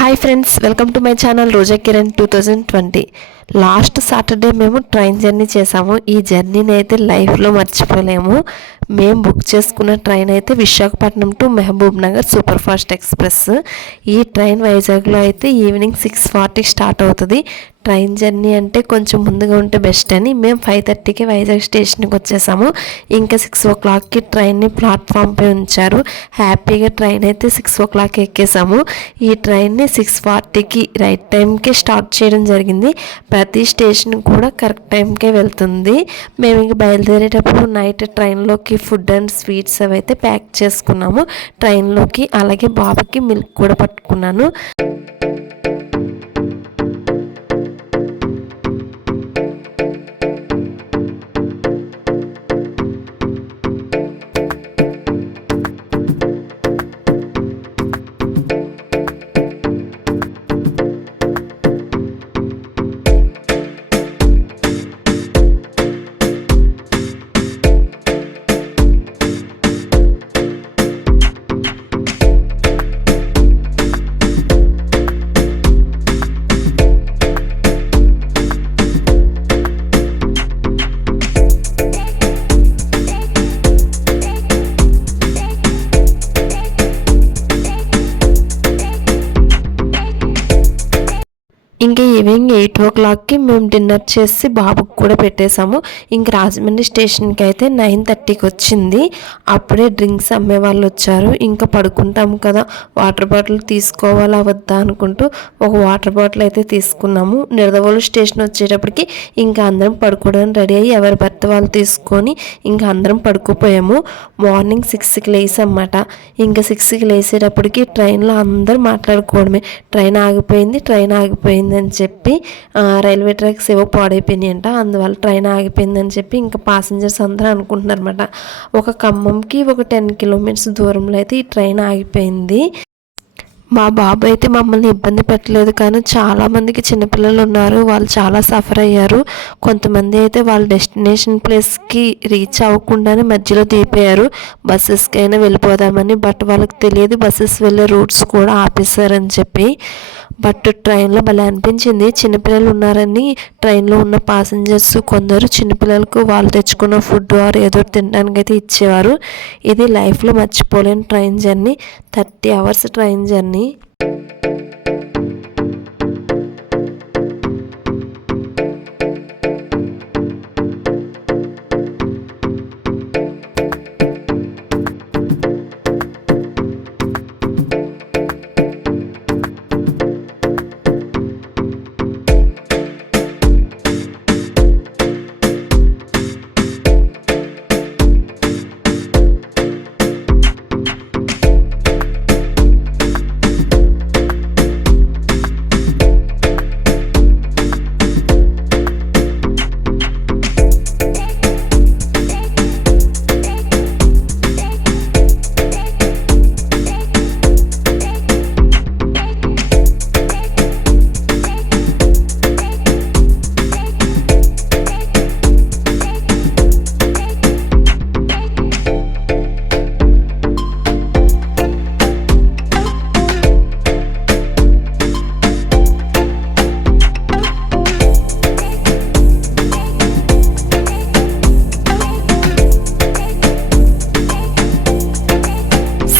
Hi friends, welcome to my channel Roja Kiran 2020. Last Saturday మేము train journey చేసాము. ఈ జర్నీని అయితే లైఫ్లో మర్చిపోలేము. మేము బుక్ చేసుకున్న ట్రైన్ అయితే Visakhapatnam to Mahbubnagar super fast express. ఈ ట్రైన్ వైజాగ్లో అయితే ఈవినింగ్ 6:40 స్టార్ట్ అవుతుంది. ట్రైన్ జర్నీ అంటే కొంచెం ముందుగా ఉంటే బెస్ట్ అని మేము 5:30కి వైజాగ్ స్టేషన్కి వచ్చేసాము. ఇంకా 6 o'clockకి ట్రైన్ని ప్లాట్ఫామ్పై ఉంచారు. హ్యాపీగా ట్రైన్ అయితే 6 o'clock ఎక్కేసాము. ఈ ట్రైన్ని 6:40కి రైట్ టైంకి స్టార్ట్ చేయడం జరిగింది. ప్రతి స్టేషన్ కూడా కరెక్ట్ టైంకే వెళ్తుంది. మేము ఇంక బయలుదేరేటప్పుడు నైట్ ట్రైన్లోకి ఫుడ్ అండ్ స్వీట్స్ అవి అయితే ప్యాక్ చేసుకున్నాము ట్రైన్లోకి. అలాగే బాబుకి మిల్క్ కూడా పట్టుకున్నాను. ఇంకా ఈవినింగ్ 8 o'clockకి మేము డిన్నర్ చేసి బాబుకి కూడా పెట్టేశాము. ఇంక రాజమండ్రి స్టేషన్కి అయితే 9:30కి వచ్చింది. అప్పుడే డ్రింక్స్ అమ్మే వాళ్ళు వచ్చారు. ఇంకా పడుకుంటాము కదా, వాటర్ బాటిల్ తీసుకోవాలా వద్దా అనుకుంటూ ఒక వాటర్ బాటిల్ అయితే తీసుకున్నాము. నిడదవోలు స్టేషన్ వచ్చేటప్పటికి ఇంకా అందరం పడుకోవడానికి రెడీ అయ్యి ఎవరి భర్త వాళ్ళు తీసుకొని ఇంకా అందరం పడుకోపోయాము. మార్నింగ్ 6కి లేసామన్నమాట. ఇంకా 6కి లేసేటప్పటికి ట్రైన్లో అందరూ మాట్లాడుకోవడమే, ట్రైన్ ఆగిపోయింది అని చెప్పి రైల్వే ట్రాక్స్ ఏవో పాడైపోయినాయి అంట, అందువల్ల ట్రైన్ ఆగిపోయిందని చెప్పి ఇంకా పాసెంజర్స్ అందరూ అనుకుంటున్నారు అనమాట. ఒక ఖమ్మంకి ఒక 10 kilometers దూరంలో అయితే ఈ ట్రైన్ ఆగిపోయింది. మా బాబు అయితే మమ్మల్ని ఇబ్బంది పెట్టలేదు, కానీ చాలామందికి చిన్నపిల్లలు ఉన్నారు, వాళ్ళు చాలా సఫర్ అయ్యారు. కొంతమంది అయితే వాళ్ళ డెస్టినేషన్ ప్లేస్కి రీచ్ అవ్వకుండానే మధ్యలో దిగిపోయారు. బస్సెస్కి అయినా వెళ్ళిపోదామని, బట్ వాళ్ళకి తెలియదు బస్సెస్ వెళ్ళే రూట్స్ కూడా ఆపేశారని చెప్పి. బట్ ట్రైన్లో భలే అనిపించింది. చిన్నపిల్లలు ఉన్నారని ట్రైన్లో ఉన్న పాసెంజర్స్ కొందరు చిన్నపిల్లలకు వాళ్ళు తెచ్చుకున్న ఫుడ్ ఆర్ ఏదో తినడానికి అయితే ఇచ్చేవారు. ఇది లైఫ్లో మర్చిపోలేని train journey. 30 hours train journey.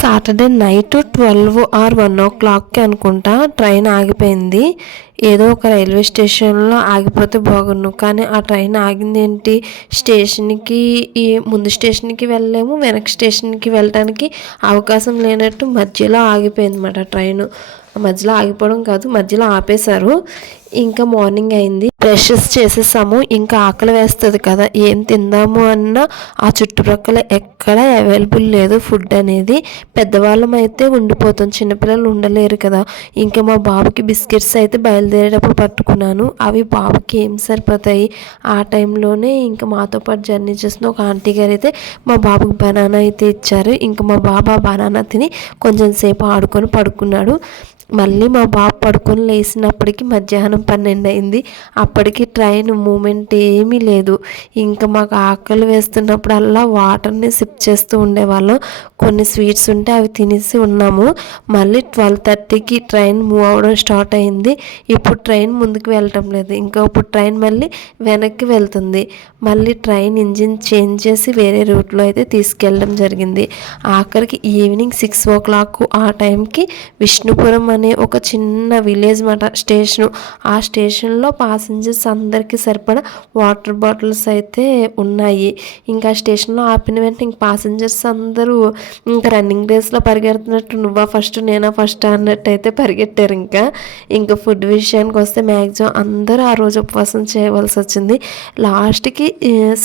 Saturday night 12 or 1 o'clockకి అనుకుంటా ట్రైన్ ఆగిపోయింది. ఏదో ఒక రైల్వే స్టేషన్లో ఆగిపోతే బాగున్ను, కానీ ఆ ట్రైన్ ఆగింది ఏంటి, స్టేషన్కి ముందు స్టేషన్కి వెళ్ళలేము, వెనక స్టేషన్కి వెళ్ళడానికి అవకాశం లేనట్టు మధ్యలో ఆగిపోయింది అన్నమాట. ట్రైన్ మధ్యలో ఆగిపోవడం కాదు, మధ్యలో ఆపేశారు. ఇంకా మార్నింగ్ అయింది, బ్రషెస్ చేసేసాము. ఇంకా ఆకలి వేస్తుంది కదా, ఏం తిందాము అన్నా ఆ చుట్టుప్రక్కల ఎక్కడ అవైలబుల్ లేదు ఫుడ్ అనేది. పెద్దవాళ్ళం అయితే ఉండిపోతాం, చిన్నపిల్లలు ఉండలేరు కదా. ఇంకా మా బాబుకి బిస్కెట్స్ అయితే బయలుదేరేటప్పుడు పట్టుకున్నాను. అవి బాబుకి ఏం సరిపోతాయి. ఆ టైంలోనే ఇంకా మాతో పాటు జర్నీ చేసిన ఒక ఆంటీ గారు అయితే మా బాబుకి బనానా అయితే ఇచ్చారు. ఇంకా మా బాబు ఆ బనానా తిని కొంచెం సేపు ఆడుకొని పడుకున్నాడు. మళ్ళీ మా బాబు పడుకొని లేచినప్పటికీ మధ్యాహ్నం 12 అయింది. అప్పటికి ట్రైన్ మూమెంట్ ఏమీ లేదు. ఇంకా మాకు ఆకలి వేస్తున్నప్పుడల్లా వాటర్ని సిప్ చేస్తూ ఉండేవాళ్ళం. కొన్ని స్వీట్స్ ఉంటే అవి తినేసి ఉన్నాము. మళ్ళీ 12:30కి ట్రైన్ మూవ్ అవ్వడం స్టార్ట్ అయింది. ఇప్పుడు ట్రైన్ ముందుకు వెళ్ళటం లేదు, ఇంకా ఇప్పుడు ట్రైన్ మళ్ళీ వెనక్కి వెళ్తుంది. మళ్ళీ ట్రైన్ ఇంజిన్ చేంజ్ చేసి వేరే రూట్లో అయితే తీసుకెళ్ళడం జరిగింది. ఆఖరికి ఈవినింగ్ 6 ఆ టైంకి విష్ణుపురం అనే ఒక చిన్న విలేజ్ మాట స్టేషను. ఆ స్టేషన్లో ప్యాసింజర్స్ అందరికీ సరిపడా వాటర్ బాటిల్స్ అయితే ఉన్నాయి. ఇంకా స్టేషన్లో ఆపిన వెంటనే ఇంక ప్యాసింజర్స్ అందరూ ఇంకా రన్నింగ్ రేస్లో పరిగెడుతున్నట్టు నువ్వా ఫస్ట్ నేనా ఫస్ట్ అన్నట్టు అయితే పరిగెట్టారు. ఇంకా ఫుడ్ విషయానికి వస్తే మ్యాక్సిమం అందరూ ఆ రోజు ఉపవాసం చేయవలసి వచ్చింది. లాస్ట్కి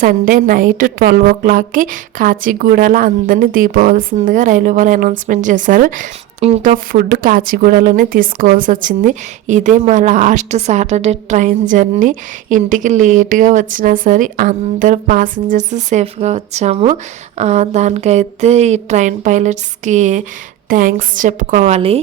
సండే నైట్ 12 కాచిగూడలో అందరినీ దిగిపోవలసిందిగా రైల్వే వాళ్ళు అనౌన్స్మెంట్ చేశారు. ఇంకా ఫుడ్ కాచిగూడలోనే తీసుకోవాల్సి వచ్చింది. ఇదే మా లాస్ట్ సాటర్డే ట్రైన్ జర్నీ. ఇంటికి లేట్గా వచ్చినా సరే అందరు ప్యాసింజర్స్ సేఫ్గా వచ్చాము. దానికైతే ఈ ట్రైన్ పైలట్స్కి థ్యాంక్స్ చెప్పుకోవాలి.